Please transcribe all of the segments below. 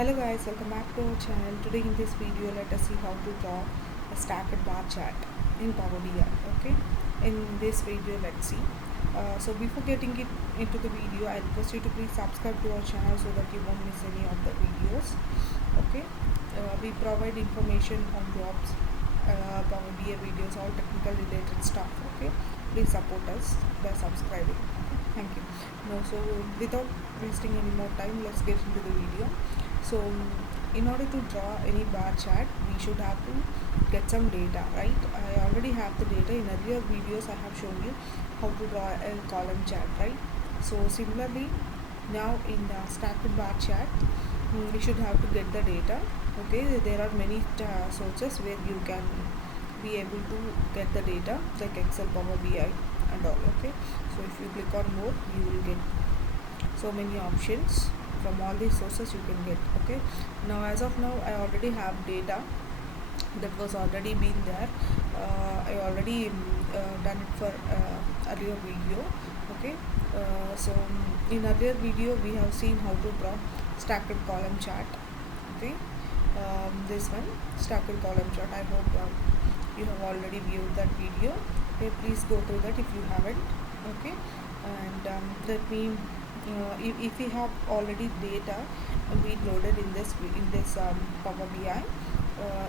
Hello guys, welcome back to our channel. Today in this video, let us see how to draw a stacked bar chart in Power BI. Okay, in this video, let's see. So before getting it into the video, I request you to please subscribe to our channel so that you won't miss any of the videos. Okay, we provide information on jobs, Power BI videos, all technical related stuff. Okay, please support us by subscribing. Okay? Thank you. Now, so without wasting any more time, let's get into the video. So in order to draw any bar chart, we should have to get some data, right? I already have the data. In earlier videos I have shown you how to draw a column chart, right? So similarly, now in the stacked bar chart, we should have to get the data. Okay, there are many sources where you can be able to get the data, like Excel, Power BI and all. Okay, so if you click on more, you will get so many options. From all these sources you can get. Okay, now as of now I already have data that was already been there. I already done it for earlier video. Okay, in earlier video we have seen how to draw stacked column chart. Okay, this one, stacked column chart. I hope you have already viewed that video. Okay, please go through that if you haven't. Okay, and let me if we have already data we loaded in this Power BI,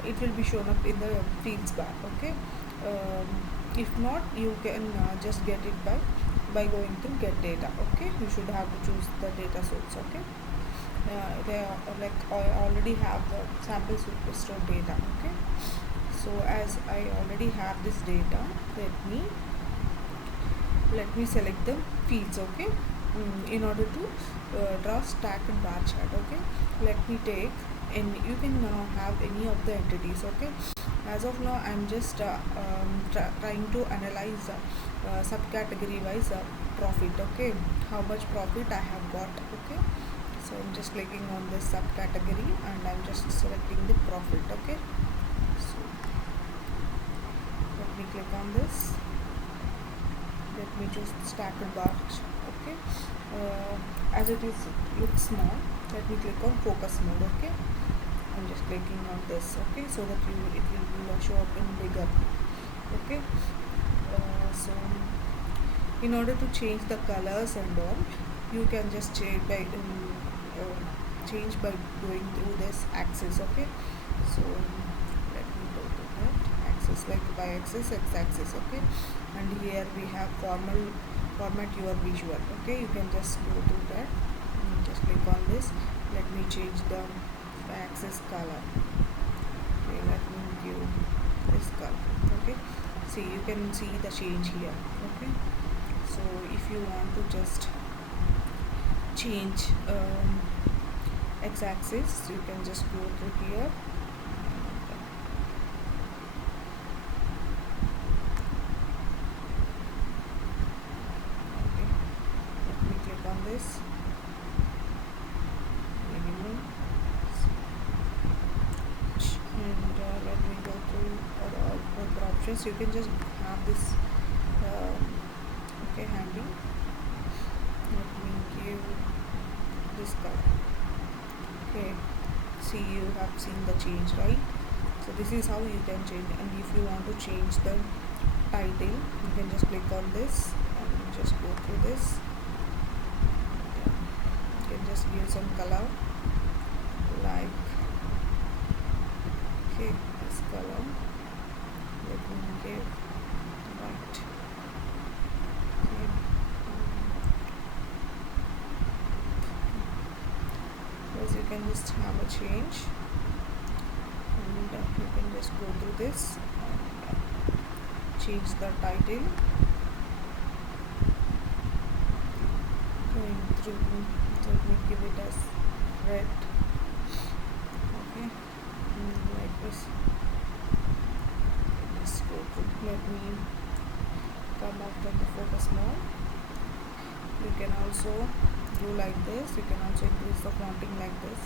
it will be shown up in the fields bar. Okay, if not, you can just get it by going to get data. Okay, you should have to choose the data source. Okay, they are like I already have the sample superstore data. Okay, so as I already have this data, let me select the fields. Okay, in order to draw stacked bar chart. Okay, let me take, and you can have any of the entities. Okay, as of now I'm just trying to analyze subcategory wise profit. Okay, how much profit I have got. Okay, so I'm just clicking on this subcategory and I'm just selecting the profit. Okay, so let me click on this. Let me choose stacked bar. Okay, as it is looks small, let me click on focus mode. Okay, I'm just clicking on this. Okay, so that it will show up in bigger. Okay, so in order to change the colors and all, you can just change by going through this axis. Okay, so let me go to that axis, like y-axis, x-axis. Okay, and here we have format your visual. Okay, you can just go to that and just click on this. Let me change the axis color. Okay, let me give this color. Okay, see, you can see the change here. Okay, so if you want to just change x-axis, you can just go to here. This minimum, and let me go through all other options. You can just have this okay handy. Let me give this color. Okay, see, you have seen the change, right? So this is how you can change. And if you want to change the title, you can just click on this and just go through this. Just give some color, like okay, this color. Let me give white. Okay. Because you can just have a change, and you can just go through this and change the title, going through. Let me give it as red. Okay, like this. Just go to, let me come out from the focus mode. You can also do like this. You can also increase the fonting like this.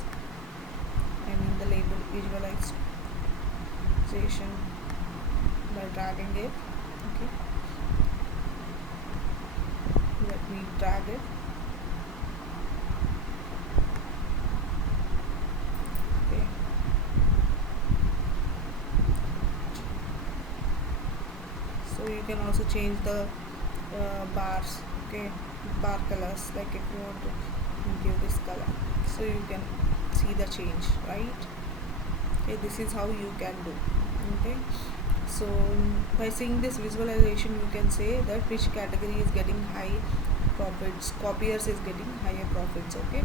I mean the label visualization by dragging it. Okay, let me drag it. can also change the bars, okay, bar colors. Like if you want to give this color, so you can see the change, right? Okay, this is how you can do. Okay, so by seeing this visualization you can say that which category is getting high profits, copiers is getting higher profits. Okay,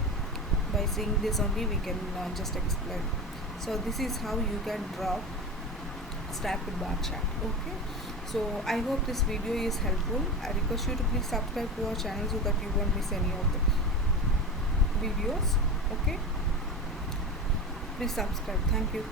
by seeing this only we can just explain. So this is how you can draw stacked bar chart. Okay, so I hope this video is helpful. I request you to please subscribe to our channel so that you won't miss any of the videos. Okay, please subscribe. Thank you.